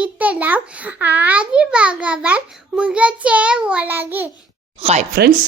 அளித்தலாம் ஆதி பகவான் முகச்சே உலகு hi friends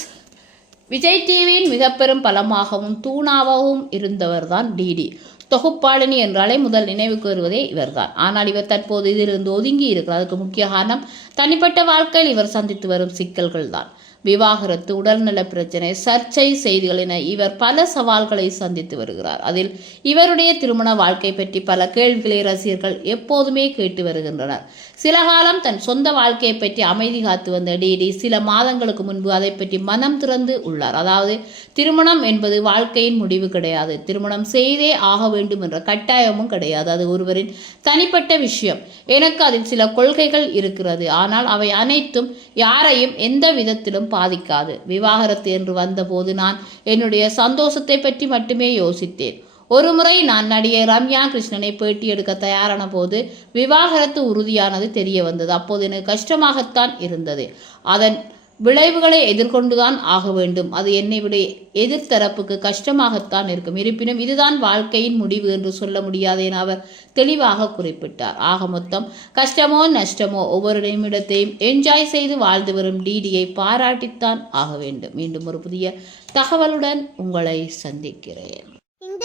Vijay டிவியின் மிக பெரும் பலமாகவும் தூணாகவும் இருந்தவர்தான் டிடி தொகுப்பாளினி என்றாலே முதல் நினைவுக்கு வருவதே இவர்தான். ஆனால் இவர் தற்போது இதிலிருந்து ஒதுங்கி இருக்கிறார். அதுக்கு முக்கிய காரணம் தனிப்பட்ட வாழ்க்கையில் இவர் சந்தித்து வரும் சிக்கல்கள் தான் விவாகரத்து உடல்நல பிரச்சனை சர்ச்சை செய்திகள் என இவர் பல சவால்களை சந்தித்து வருகிறார். அதில் இவருடைய திருமண வாழ்க்கை பற்றி பல கேள்விகளை ரசிகர்கள் எப்போதுமே கேட்டு வருகின்றனர். சில காலம் தன் சொந்த வாழ்க்கையை பற்றி அமைதி காத்து வந்த டிடி சில மாதங்களுக்கு முன்பு அதை பற்றி மனம் திறந்து உள்ளார். அதாவது திருமணம் என்பது வாழ்க்கையின் முடிவு கிடையாது. திருமணம் செய்தே ஆக வேண்டும் என்ற கட்டாயமும் கிடையாது. அது ஒருவரின் தனிப்பட்ட விஷயம். எனக்கு அதில் சில கொள்கைகள் இருக்கிறது. ஆனால் அவை அனைத்தும் யாரையும் எந்த விதத்திலும் பாதிக்காது. விவாகரத்து என்று வந்தபோது நான் என்னுடைய சந்தோஷத்தை பற்றி மட்டுமே யோசித்தேன். ஒருமுறை நான் நடிகை ரம்யா கிருஷ்ணனை பேட்டி எடுக்க தயாரான போது விவாகரத்து உறுதியானது தெரிய வந்தது. அப்போது எனக்கு கஷ்டமாகத்தான் இருந்தது. அதன் விளைவுகளை எதிர்கொண்டுதான் ஆக வேண்டும். அது என்னை விட எதிர்த்தரப்புக்கு கஷ்டமாகத்தான் இருக்கும். இருப்பினும் இதுதான் வாழ்க்கையின் முடிவு என்று சொல்ல முடியாது என அவர் தெளிவாக குறிப்பிட்டார். ஆக மொத்தம் கஷ்டமோ நஷ்டமோ ஒவ்வொரு நிமிடத்தையும் என்ஜாய் செய்து வாழ்ந்து வரும் டிடியை பாராட்டித்தான் ஆக வேண்டும். மீண்டும் ஒரு புதிய தகவலுடன் உங்களை சந்திக்கிறேன்.